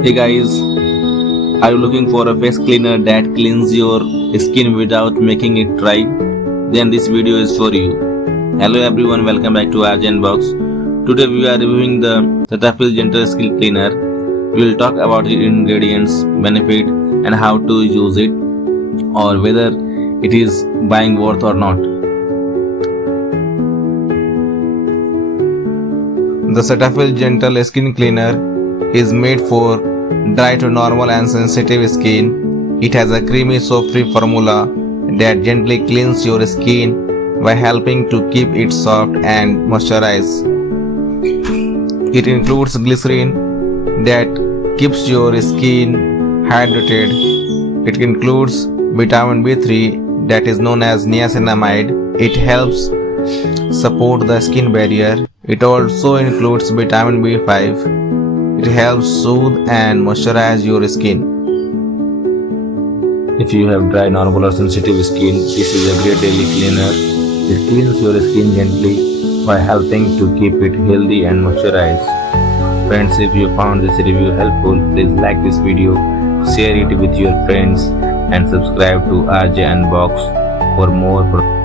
Hey guys, are you looking for a face cleaner that cleans your skin without making it dry? Then this video is for you. Hello everyone, welcome back to Arjan Box. Today we are reviewing the Cetaphil Gentle Skin Cleaner. We will talk about the ingredients, benefit and how to use it, or whether it is buying worth or not. The Cetaphil Gentle Skin Cleaner is made for dry to normal and sensitive skin. It has a creamy soap-free formula that gently cleans your skin by helping to keep it soft and moisturized. It includes glycerin that keeps your skin hydrated. It includes vitamin B3 that is known as niacinamide. It helps support the skin barrier. It also includes vitamin B5. It helps soothe and moisturize your skin. If you have dry, normal or sensitive skin, this is a great daily cleaner. It cleans your skin gently by helping to keep it healthy and moisturized. Friends, if you found this review helpful, please like this video, share it with your friends and subscribe to RJ Unbox for more products.